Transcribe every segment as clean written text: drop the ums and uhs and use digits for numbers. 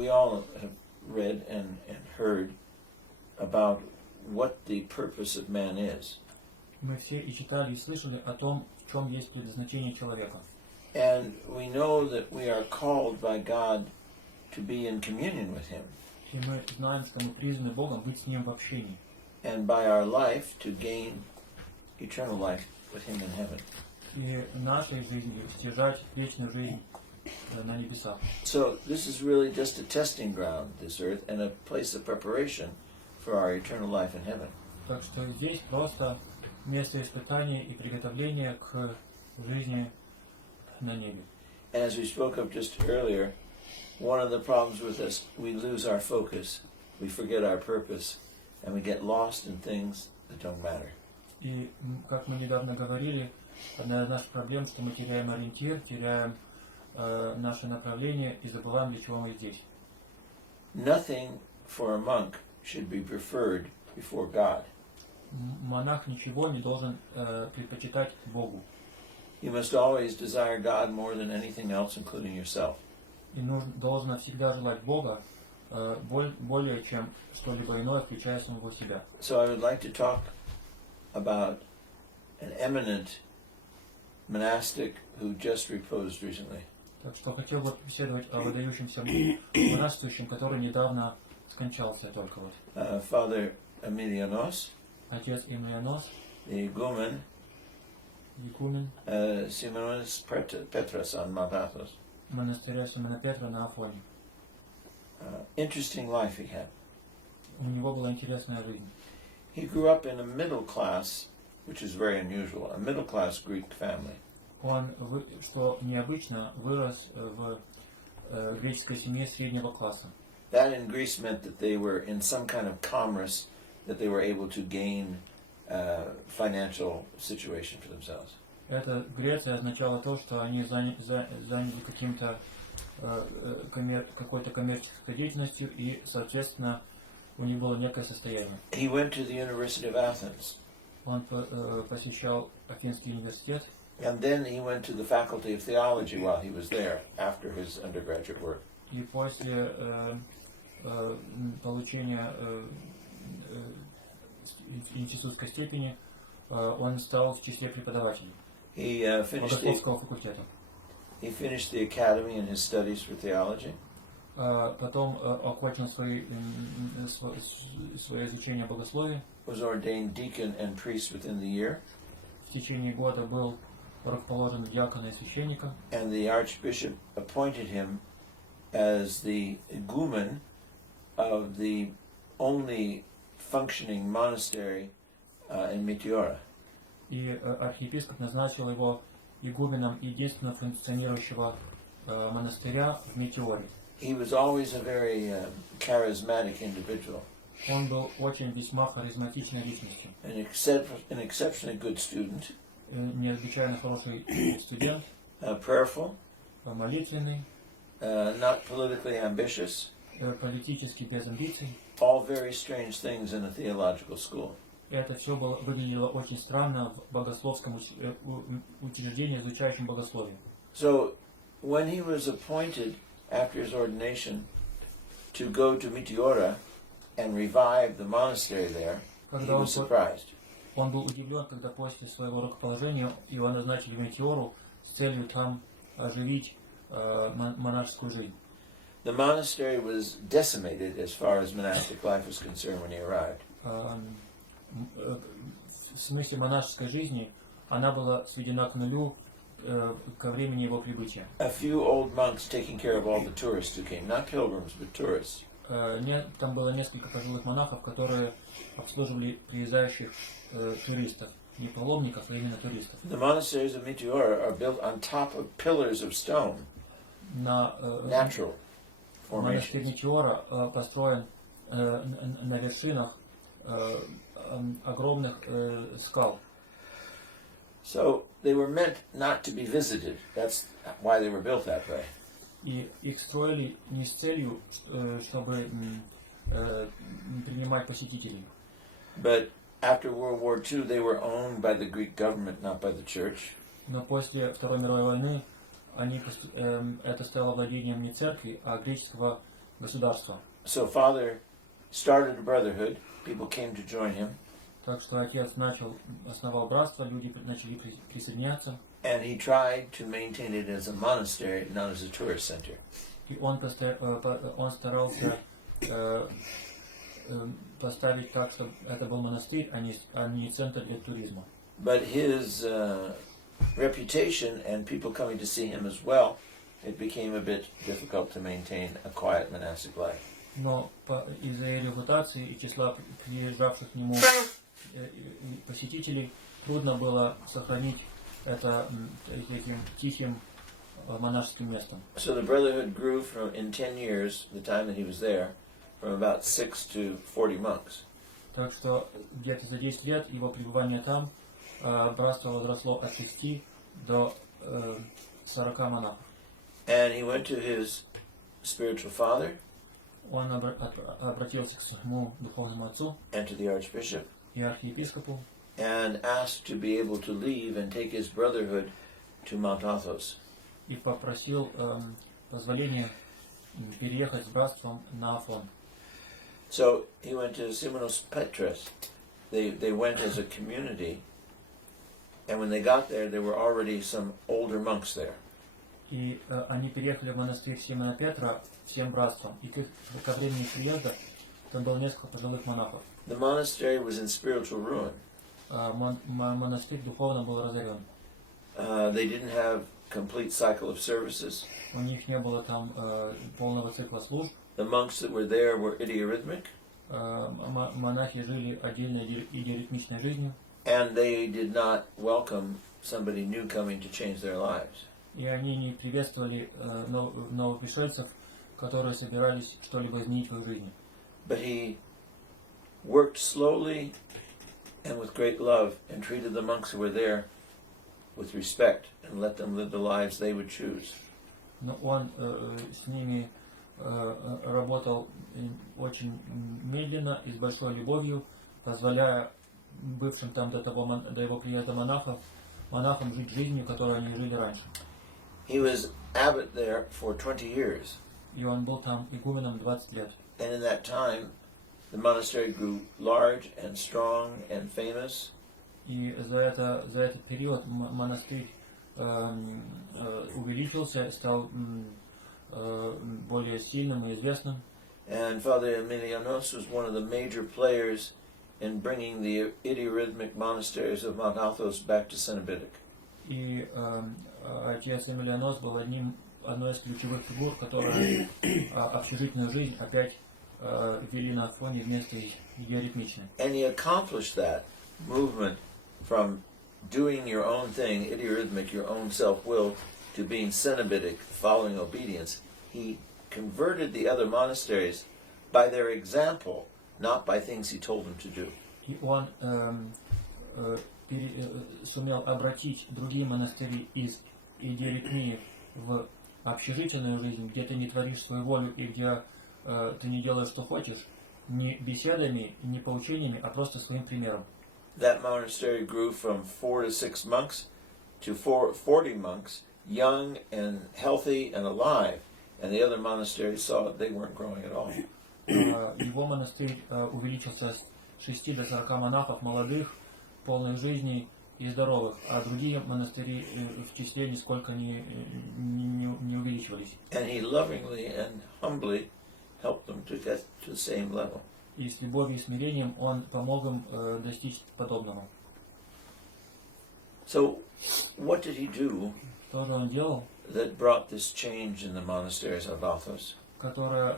we all have read and heard about what the purpose of man is. Мы все и читали, и слышали о том, в чем есть предназначение человека. And we know that we are called by God to be in communion with Him. И мы знаем, что мы призваны Богом быть с Ним в общении. And by our life to gain eternal life with Him in heaven. И нашей жизнью стяжать вечную жизнь на небесах. So this is really just a testing ground, this earth, and a place of preparation for our eternal life in heaven. Так что здесь просто место испытания и приготовления к жизни на небе. And as we spoke of just earlier, one of the problems with us, we lose our focus, we forget our purpose, and we get lost in things that don't matter. И как мы недавно говорили, одна из наших проблем, что мы теряем ориентир, теряем наше направление и забываем, для чего мы здесь. Nothing for a monk should be preferred before God. Монах ничего не должен предпочитать Богу. You must always desire God more than anything else, including yourself. И должен всегда желать Бога более, чем что-либо иное, включая самого себя. So I would like to talk about an eminent monastic who just reposed recently. Так что хотел бы беседовать о выдающемся монашествующем, который недавно скончался только вот. Father Emilianos, Отец Эмилианос, the игуmen, игумен Симонопетра on Mount Athos. монастыря Симонопетра на Афоне. Interesting life he had. У него была интересная жизнь. He grew up in a middle class, which is very unusual, a middle class Greek family. Он, что необычно, вырос в греческой семье среднего класса. That in Greece meant that they were in some kind of commerce, that they were able to gain financial situation for themselves. Это Греция означало то, что они заняли какой-то коммерческой деятельностью, и, соответственно, у них было некое состояние. He went to the University of Athens. Он посещал Афинский университет. And then he went to the Faculty of Theology while he was there, after his undergraduate work. И после получения институтской степени он стал в числе преподавателей богословского факультета. He finished the academy in his studies for theology. Потом окончил свое изучение богословия. Was ordained deacon and priest within the year. В течение года был рукоположен диакона и священника. And the archbishop appointed him as the igumene of the only functioning monastery in Meteora. И архиепископ назначил его игуменом единственного функционирующего монастыря в Метеоре. He was always a very charismatic individual. Он был очень весьма харизматичной личностью. An exceptionally good student. Необычайно хороший студент. Prayerful. Молитвенный. Not politically ambitious. Политически без амбиций. All very strange things in a theological school. Это все выглядело очень странно в богословском учреждении, изучающем богословие. So, when he was appointed after his ordination to go to Meteora and revive the monastery there, he was surprised. Он был удивлен, когда после своего рукоположения его назначили в Метеору с целью там оживить монашескую жизнь. The monastery was decimated as far as monastic life was concerned when he arrived. В смысле монашеской жизни она была сведена к нулю ко времени его прибытия. A few old monks taking care of all the tourists who came, not pilgrims, but tourists. Там было несколько пожилых монахов, которые обслуживали приезжающих туристов, не паломников, а именно туристов. The monasteries of Meteora are built on top of pillars of stone, natural монастырь formations. Метеора построен на вершинах огромных скал. So they were meant not to be visited. That's why they were built that way. И их строили не с целью, чтобы принимать посетителей. But after World War II, they were owned by the Greek government, not by the church. Но после Второй мировой войны это стало владением не церкви, а греческого государства. So father started a brotherhood. People came to join him. Так что отец основал братство, люди начали присоединяться. And he tried to maintain it as a monastery, not as a tourist center. И он старался поставить так, чтобы это был монастырь, а не центр для туризма. But his reputation and people coming to see him as well, it became a bit difficult to maintain a quiet monastic life. Но из-за ее репутации и числа приезжавших к нему посетителей трудно было сохранить это этим тихим монашеским местом. So the brotherhood grew in 10 years, the time that he was there, from about 6 to 40 monks. Так что где-то за 10 лет его пребывания там братство возросло от 6 до 40 монахов. And he went to his spiritual father Он обратился к своему духовному отцу and to the archbishop и архиепископу and asked to be able to leave and take his brotherhood to Mount Athos. и попросил позволения переехать с братством на Афон. So he went to Simonopetra. They went as a community, and when they got there were already some older monks there. И они переехали в монастырь Симонопетра всем братством. И ко времени приезда там было несколько пожилых монахов. The monastery was in spiritual ruin. Монастырь духовно был разорен. They didn't have complete cycle of services. У них не было там полного цикла служб. The monks that were there were idiorhythmic. Монахи жили отдельной идиоритмичной жизнью. And they did not welcome somebody new coming to change their lives. И они не приветствовали новопришельцев, которые собирались что-либо изменить в их жизни. But he worked slowly and with great love and treated the monks who were there with respect and let them live the lives they would choose. Но он с ними работал очень медленно и с большой любовью, позволяя бывшим там до его приезда монахам жить жизнью, которой они жили раньше. He was abbot there for 20 years. И он был там игуменом 20 лет. And in that time, the monastery grew large and strong and famous. И за этот период монастырь увеличился, стал более сильным и известным. And Father Emilian was one of the major players in bringing the idiorhythmic monasteries of Mount Athos back to Sinopetra. И отец Эмилиан был одной из ключевых фигур, которые общежитную жизнь опять ввели на Афоне вместо идиоритмичной. And he accomplished that movement from doing your own thing, idiorhythmic, your own self-will, to being cenobitic, following obedience. He converted the other monasteries by their example, not by things he told them to do. И он сумел обратить другие монастыри из идиоритмии в общежительную жизнь, где ты не творишь свою волю и где ты не делаешь, что хочешь, не беседами, не поучениями, а просто своим примером. That monastery grew from 4 to 6 monks to 40 monks, young and healthy and alive, and the other monasteries saw they weren't growing at all. Его монастырь увеличился с 6 до 40 монахов, молодых, полных жизни и здоровых, а другие монастыри в числе нисколько не увеличивались. And he lovingly and humbly helped them to get to the same level. И с любовью и смирением он помог им достичь подобного. So, what did he do Что же он делал, that brought this change in the monasteries of Athos? которое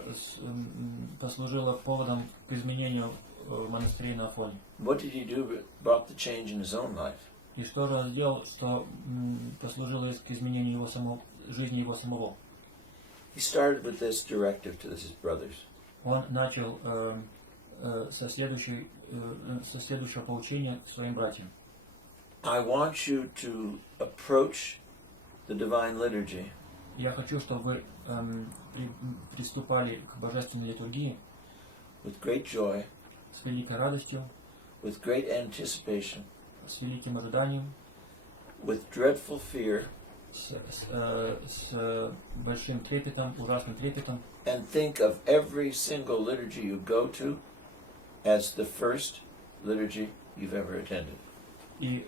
послужило поводом к изменению монастырей на Афоне? What did he do that brought the change in his own life? И что же он сделал, что послужило к изменению жизни его самого? He started with this directive to his brothers. Он начал со следующего поучения к своим братьям. I want you to approach the divine liturgy Я хочу, чтобы вы приступали к божественной литургии with great joy, с великой радостью, with great anticipation, с великим ожиданием, with dreadful fear, с большим трепетом, ужасным трепетом. And think of every single liturgy you go to as the first liturgy you've ever attended. И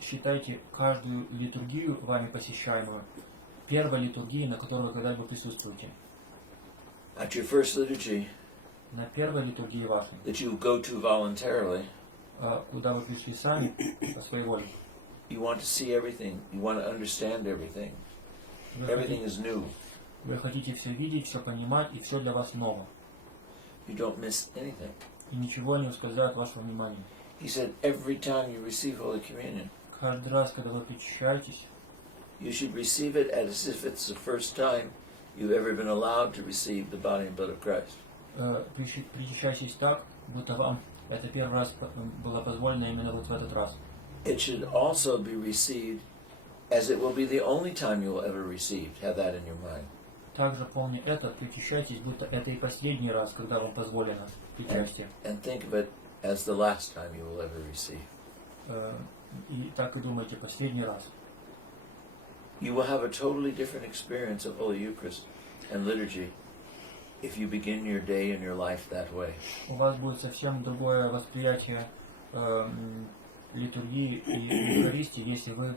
считайте каждую литургию, вами посещаемую, первой литургией, на которой вы когда-либо присутствуете. At your first liturgy На первой литургии вашей, that you go to voluntarily, куда вы пришли сами по своей воле. you want to see everything, you want to understand everything. Everything is new. Вы хотите все видеть, все понимать, и все для вас ново. You don't miss anything. И ничего не ускользает от вашего внимания. He said every time you receive Holy Communion, Каждый раз, когда вы причащаетесь, you should receive it as if it's the first time you've ever been allowed to receive the body and blood of Christ. Причащайтесь так, будто вам это первый раз было позволено именно вот в этот раз. It should also be received as it will be the only time you will ever receive. Have that in your mind. Также помни это, причащайтесь, будто это и последний раз, когда вам позволено причастие. And think of it as the last time you will ever receive. И так и думайте, последний раз. You will have a totally different experience of Holy Eucharist and liturgy if you begin your day and your life that way. У вас будет совсем другое восприятие литургии и Евхаристии, если вы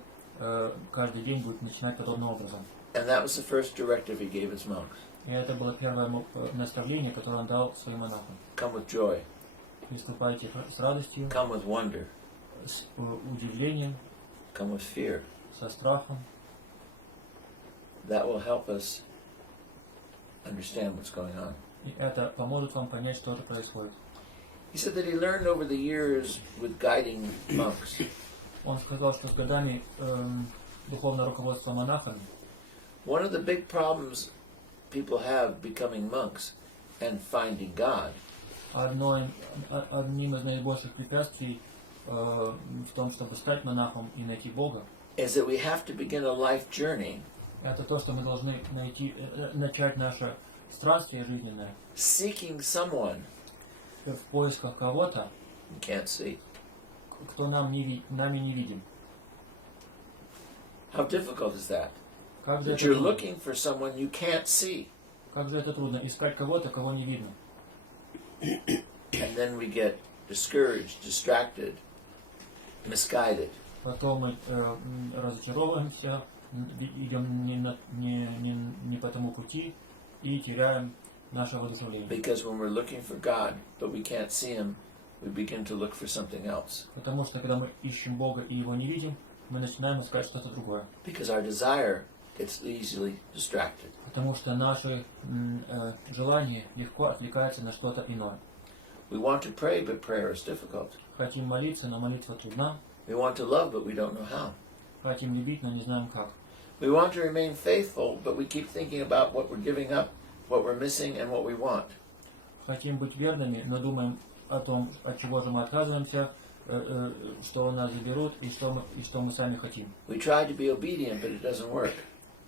каждый день будете начинать подобным образом. And that was the first directive he gave his monks. И это было первое наставление, которое он дал своим монахам. Come with joy. Приступайте с радостью, Come with wonder. с удивлением, Come with fear. со страхом. That will help us understand what's going on. И это поможет вам понять, что же происходит. He said that he learned over the years with guiding monks Он сказал, что с годами духовное руководство монахами, one of the big problems people have becoming monks and finding God одним из наибольших препятствий в том, чтобы стать монахом и найти Бога, is that we have to begin a life journey это то, что мы должны начать наше странствие жизненное seeking someone в поисках кого-то, you can't see. кто нами не видим. How difficult is that? Как же That это you're трудно? looking for someone you can't see. Как же это трудно искать кого-то, кого не видно. And then we get discouraged, distracted, misguided. Потом мы разочаровываемся, идем не по тому пути и теряем наше воодушевление. Because when we're looking for God, but we can't see Him, we begin to look for something else. Потому что когда мы ищем Бога и Его не видим, мы начинаем искать что-то другое. Because our desire gets easily distracted. Потому что наши желания легко отвлекаются на что-то иное. We want to pray, but prayer is difficult. Хотим молиться, но молитва трудна. We want to love, but we don't know how. Хотим любить, но не знаем как. We want to remain faithful, but we keep thinking about what we're giving up, what we're missing, and what we want. Хотим быть верными, но думаем о том, от чего же мы отказываемся, что у нас заберут и что мы сами хотим. We try to be obedient, but it doesn't work.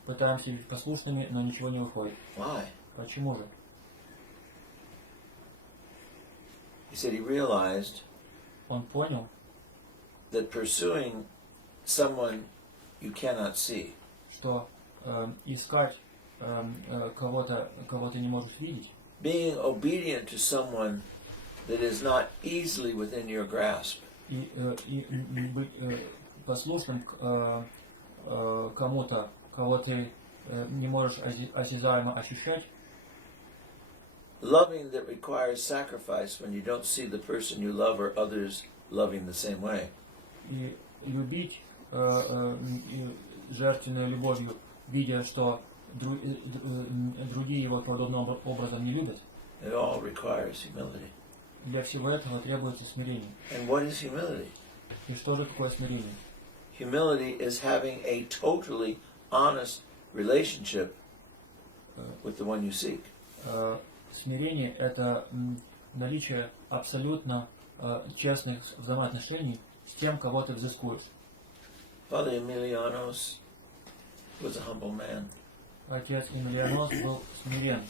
Пытаемся быть послушными, но ничего не выходит. Why? Почему же? He said he realized Он понял, that pursuing someone you cannot see что искать кого-то ты не можешь видеть, being obedient to someone that is not easily within your grasp и быть послушным кому-то, кого ты не можешь осязаемо ощущать, loving that requires sacrifice when you don't see the person you love or others loving the same way. и любить жертвенной любовью, видя, что другие его подобным образом не любят. It all requires humility. Для всего этого требуется смирение. And what is humility? И что же такое смирение? Humility is having a totally honest relationship with the one you seek. Смирение – это наличие абсолютно честных взаимоотношений с тем, кого ты взыскуешь. Father Emilianos was a humble man. Отец Эмилианос был смирен.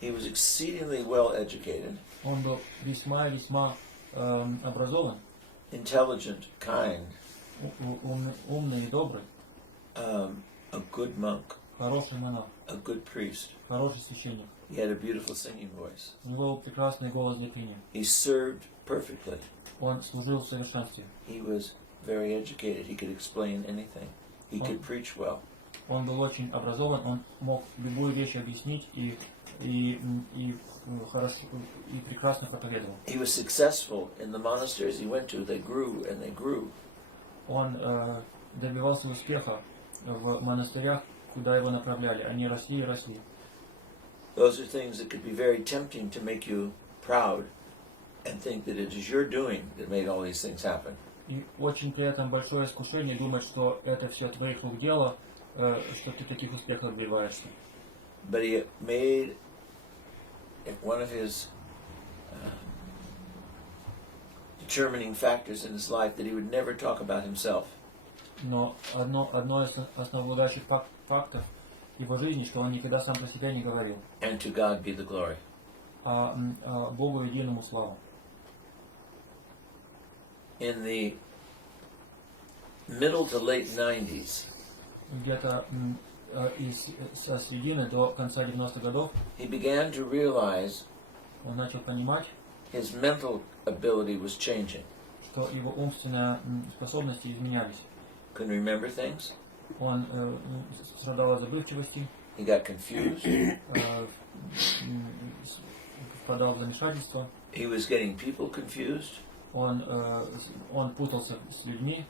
He was exceedingly well educated, Он был весьма образован, intelligent, kind, умный и добрый. a good monk, хороший монах, a good priest. хороший священник. He had a beautiful singing voice. У него был прекрасный голос для пения. He served perfectly. Он служил в совершенстве. He was very educated. He could explain anything. He could preach well. Он был очень образован, он мог любую вещь объяснить и хорошо и прекрасно проповедовал. He was successful in the monasteries he went to. They grew and they grew. Он добивался успеха в монастырях, куда его направляли. Они росли и росли. Those are things that could be very tempting to make you proud and think that it is your doing that made all these things happen. И очень при этом большое искушение думать, что это все твоих рук дело, что ты таких успехов добиваешься. But he made one of his determining factors in his life that he would never talk about himself. Но одно из основополагающих фактов его жизни, что он никогда сам про себя не говорил. And to God be the glory. А Богу единому славу. In the middle to late 90s, Где-то со середины до конца 90-х годов he began to realize он начал понимать, his mental ability was changing. что его умственные способности изменялись. Couldn't remember things. Он страдал от забывчивости, He got confused. впадал в замешательство, He was getting people confused. он путался с людьми,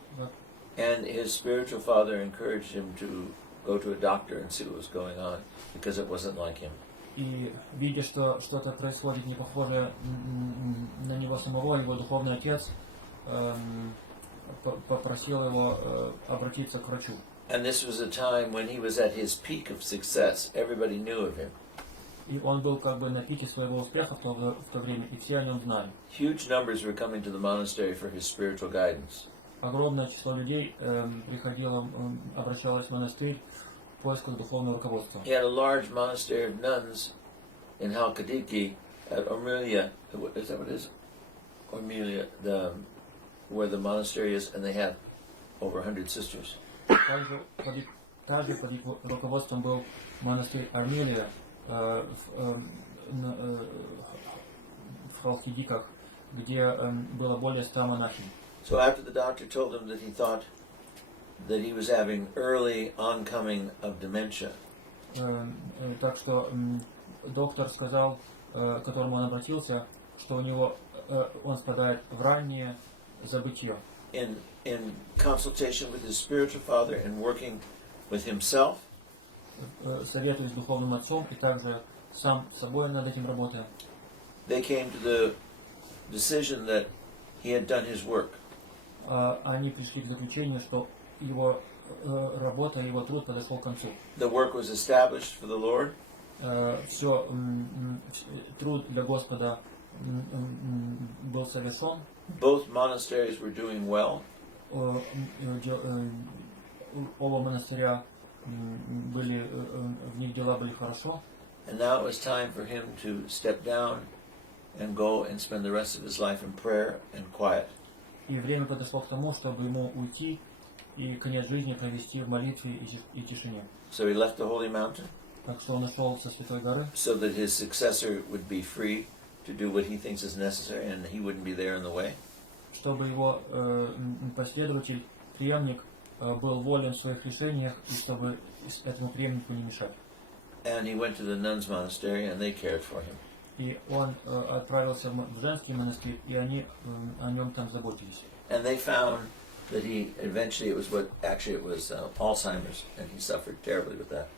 And his spiritual father encouraged him to go to a doctor and see what was going on because it wasn't like him. и видя, что что-то происходит не похожее на него самого, его духовный отец попросил его обратиться к врачу. And this was a time when he was at his peak of success. Everybody knew of him. И он был как бы на пике своего успеха в то время, и все о нем знали. Huge numbers were coming to the monastery for his spiritual guidance. Огромное число людей приходило, обращалось в монастырь в поисках духовного руководства. He had a large monastery of nuns in Halkidiki at Ormelia. Is that what it is? Ormelia, where the monastery is, and they had over 100 sisters. Также под его руководством был монастырь Армелия в Халкидиках, где было более 100 монахинь. So after the doctor told him that he thought that he was having early oncoming of dementia, Так что доктор сказал, к которому он обратился, что у него он страдает в раннее забытие. in consultation with his spiritual father and working with himself, Советуясь с духовным отцом и также сам с собой над этим работая, they came to the decision that he had done his work. они пришли к заключению, что его работа, его труд подошел к концу. The work was established for the Lord. Все, труд для Господа был совершен. Both monasteries were doing well. Оба монастыря были, в них дела были хорошо. And now it was time for him to step down and go and spend the rest of his life in prayer and quiet. И время подошло к тому, чтобы ему уйти и конец жизни провести в молитве и тишине. So he left the holy mountain Так что он ушел со Святой горы, so that his successor would be free to do what he thinks is necessary and he wouldn't be there in the way. чтобы его последователь, преемник, был волен в своих решениях и чтобы этому преемнику не мешать. And he went to the nuns' monastery and they cared for him. И он отправился в женский монастырь, и они о нем там заботились. And they found that he eventually it was Alzheimer's, and he suffered terribly with that.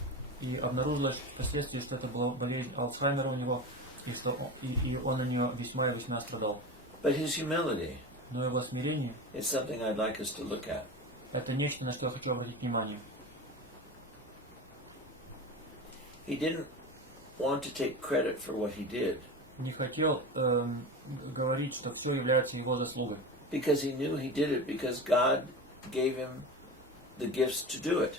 И обнаружилось впоследствии, что это была болезнь Алцхаймера у него, и что и он на нее весьма и весьма страдал. But his humility Но его смирение is something I'd like us to look at. это нечто, на что я хочу обратить внимание. He didn't want to take credit for what he did Не хотел говорить, что все является его заслугой. because he knew he did it because God gave him the gifts to do it.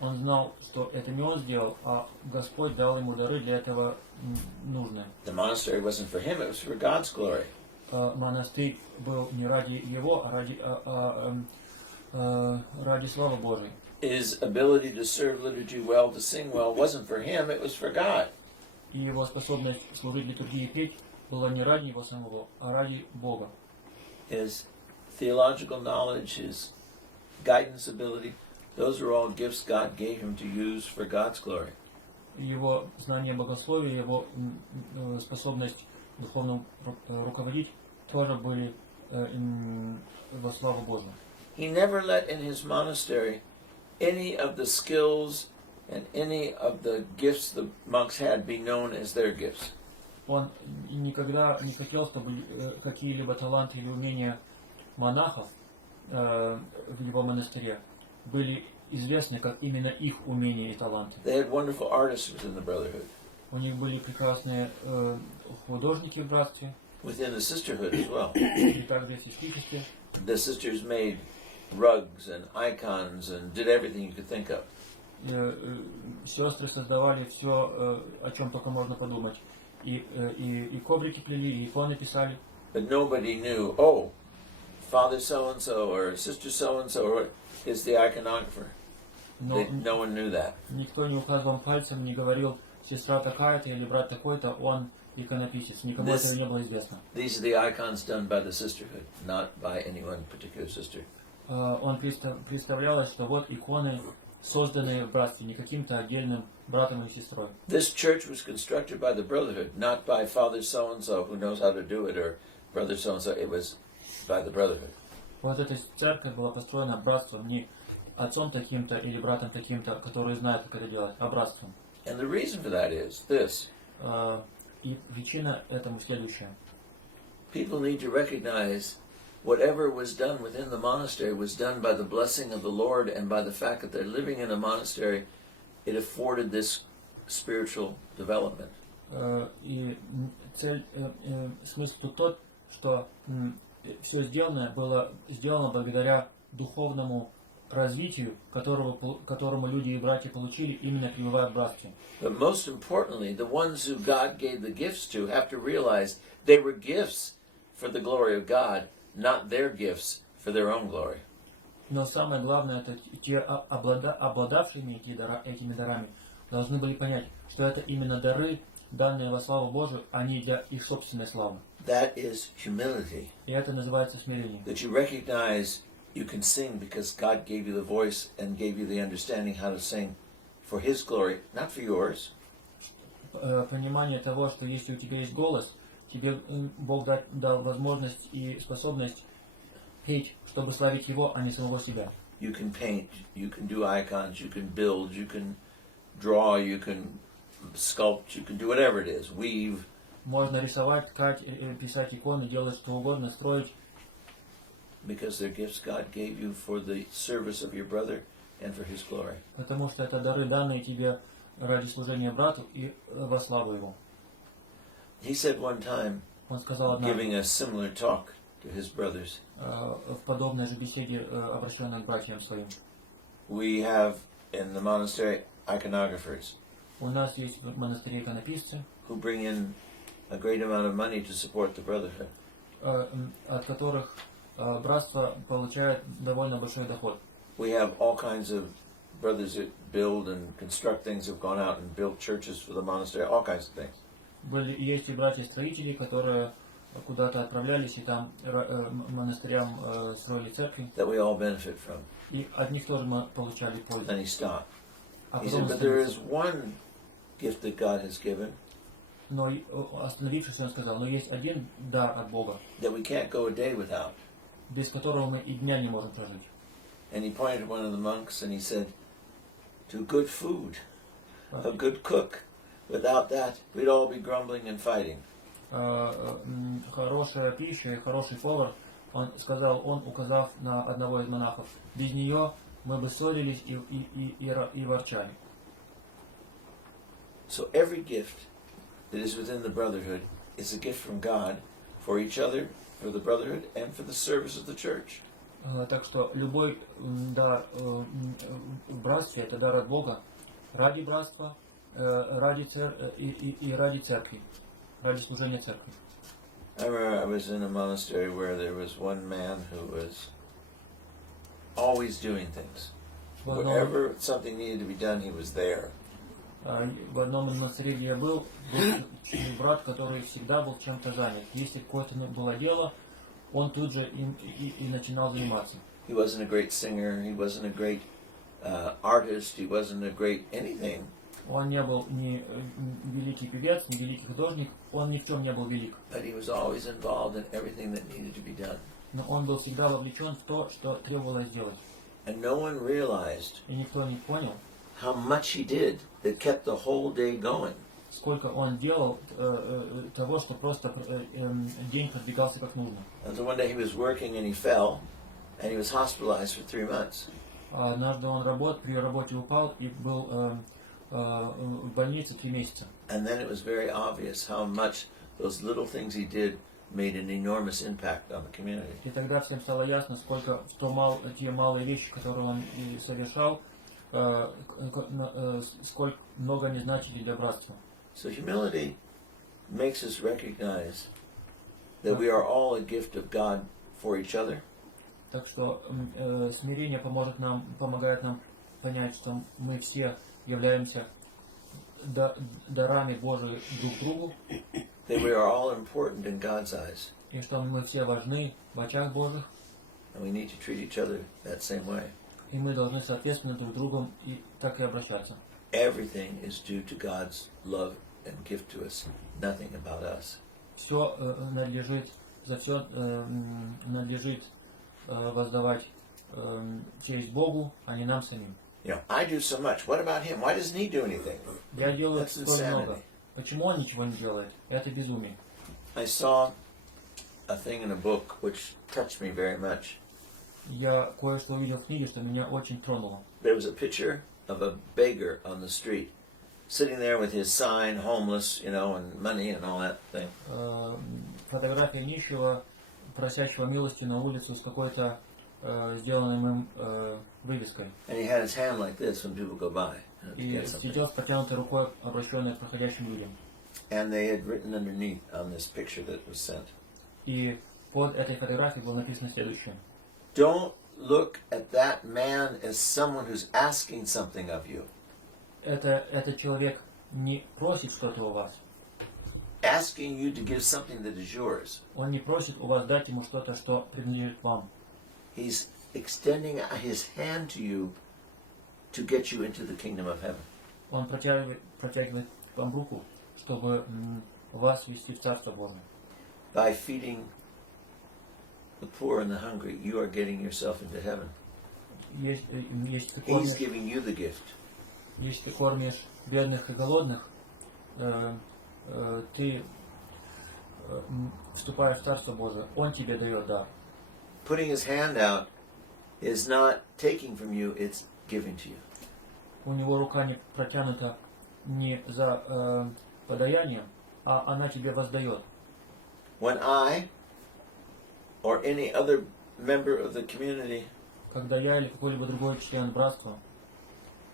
Он знал, что это не он сделал, а Господь дал ему дары для этого нужные. The monastery wasn't for him, it was for God's glory. Монастырь был не ради его, а ради славы Божией. his ability to serve liturgy well, to sing well, wasn't for him, it was for God. И его способность служить литургии и петь была не ради его самого, а ради Бога. His theological knowledge, his guidance ability, those are all gifts God gave him to use for God's glory. Его знание богословия, его способность духовно руководить тоже были во славу Божию. He never let in his monastery any of the skills and any of the gifts the monks had be known as their gifts. Он никогда не хотел, чтобы какие-либо таланты или умения монахов в его монастыре были известны как именно их умения и таланты. They had wonderful artists within the brotherhood. У них были прекрасные художники в братстве. Within the sisterhood as well. И также в священничестве. The sisters made rugs and icons and did everything you could think of. Сестры создавали все, о чем только можно подумать. И коврики плели, и иконы писали. But nobody knew, oh, Father so-and-so or Sister so-and-so is the iconographer. No one knew that. Никто не указывал пальцем, не говорил, сестра такая-то или брат такой-то, он иконописец. Никому этого не было известно. These are the icons done by the sisterhood, not by any one particular sister. Он представлялось, что вот иконы, созданные в братстве, не каким-то отдельным братом или сестрой. This church was constructed by the brotherhood, not by Father so-and-so who knows how to do it or Brother so-and-so. It was by the brotherhood. Вот эта церковь была построена братством, не отцом таким-то или братом таким-то, который знает, как это делать, а братством. And the reason for that is this. И причина этому следующая. People need to recognize whatever was done within the monastery was done by the blessing of the Lord, and by the fact that they're living in a monastery, it afforded this spiritual development. И цель, смысл тут тот, что все сделанное было сделано благодаря духовному развитию, которому люди и братья получили, именно пребывая в братстве. But most importantly, the ones who God gave the gifts to have to realize they were gifts for the glory of God, not their gifts for their own glory. Но самое главное, это те, обладавшими этими дарами, должны были понять, что это именно дары, данные во славу Божию, а не для их собственной славы. That is humility. И это называется смирение. That you recognize you can sing because God gave you the voice and gave you the understanding how to sing for His glory, not for yours. Понимание того, что если у тебя есть голос, тебе Бог дал возможность и способность петь, чтобы славить Его, а не самого себя. You can paint, you can do icons, you can build, you can draw, you can sculpt, you can do whatever it is, weave. Можно рисовать, ткать, писать иконы, делать что угодно, строить. Because they're gifts God gave you for the service of your brother and for His glory. Потому что это дары, данные тебе ради служения брату и во славу Его. He said one time, Он сказал однажды, giving a similar talk to his brothers, в подобной же беседе, обращенной к братьям своим. we have in the monastery iconographers У нас есть в монастыре иконописцы, who bring in a great amount of money to support the brotherhood. От которых братство получает довольно большой доход. We have all kinds of brothers that build and construct things, have gone out and built churches for the monastery, all kinds of things. Есть и братья-строители, которые куда-то отправлялись и там монастырям строили церкви. That we all benefit from. И от них тоже мы получали пользу. Then he stopped. А He потом said, but there is one gift that God has given но остановившись, он сказал, но есть один дар от Бога, that we can't go a day without. без которого мы и дня не можем прожить. And he pointed to one of the monks and he said, to good food, a good cook. Without that, we'd all be grumbling and fighting. Хорошая пища и хороший повар, он сказал, он указав на одного из монахов, без нее мы бы ссорились и ворчали. So every gift that is within the brotherhood is a gift from God for each other, for the brotherhood, and for the service of the church. Так что любой дар в братстве это дар от Бога ради братства, ради церкви, ради служения церкви. I remember I was in a monastery where there was one man who was always doing things. Wherever something needed to be done, he was there. В одном монастыре, где я был брат, который всегда был чем-то занят. Если какое-то было дело, он тут же и начинал заниматься. He wasn't a great singer, he wasn't a great artist, he wasn't a great anything. Он не был ни великий певец, ни великий художник, он ни в чем не был велик. But he was always involved in everything that needed to be done. Но он был всегда вовлечен в то, что требовалось сделать. And no one realized И никто не понял, how much he did that kept the whole day going. сколько он делал того, что просто день продвигался как нужно. And so one day he was working and he fell, and he was hospitalized for 3 months. Однажды он при работе упал и был в больнице 3 месяца. And then it was very obvious how much those little things he did made an enormous impact on the community. И тогда всем стало ясно, сколько те малые вещи, которые он и совершал, сколько много они значили для братства. So humility makes us recognize that we are all a gift of God for each other. Так что смирение помогает нам понять, что мы все являемся дарами Божьими друг другу. That we are all important in God's eyes. И что мы все важны в очах Божьих. And we need to treat each other that same way. И мы должны соответственно друг другу и так и обращаться. Everything is due to God's love and gift to us, nothing about us. Все за все надлежит воздавать честь Богу, а не нам самим. You know, I do so much. What about him? Why doesn't he do anything? Я делаю That's столь много. insanity. Почему он ничего не делает? Это безумие. I saw a thing in a book which touched me very much. Я кое-что увидел в книге, что меня очень тронуло. There was a picture of a beggar on the street, sitting there with his sign, homeless, you know, and money and all that thing. Фотография нищего, просящего милости на улицу с какой-то сделанной им вывеской. And he had his hand like this when people go by. To И get something. идет с протянутой рукой, обращенной к проходящим людям. And they had written underneath on this picture that was sent, И под этой фотографией было написано следующее. don't look at that man as someone who's asking something of you. Этот человек не просит что-то у вас. Asking you to give something that is yours. Он не просит у вас дать ему что-то, что принадлежит вам. He's extending his hand to you to get you into the kingdom of heaven. Он протягивает вам руку, чтобы вас ввести в Царство Божие. By feeding the poor and the hungry, you are getting yourself into heaven. Если He's giving you the gift. ты кормишь бедных и голодных, ты вступаешь в Царство Божие. Он тебе дает дар. Putting his hand out is not taking from you, it's giving to you. У него рука не протянута не за подаянием, а она тебе воздает. When I or any other member of the community Когда я или какой-либо другой член братства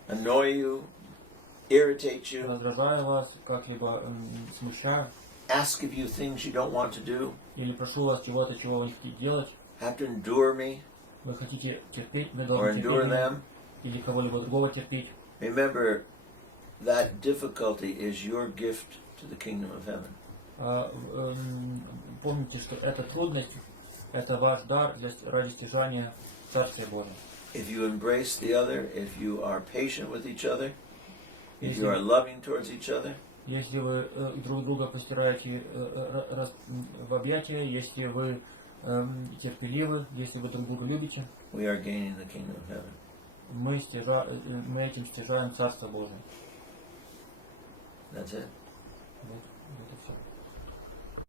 annoy you, irritate you, раздражаю вас, как-либо смущаю, ask of you things you don't want to do, или прошу вас чего-то, чего вы не хотите делать, have to endure me вы хотите терпеть, вы or должны терпеть endure меня, them, или кого-либо другого терпеть. remember that difficulty is your gift to the kingdom of heaven. Помните, что эта трудность, это ваш дар ради стяжания Царствия Божия. If you embrace the other, if you are patient with each other, if you are loving towards each other, Если вы друг друга постираете в объятия, если вы терпеливы, если вы друг друга любите, we are gaining the kingdom of heaven. мы этим стяжаем Царство Божие. That's it. Вот это все.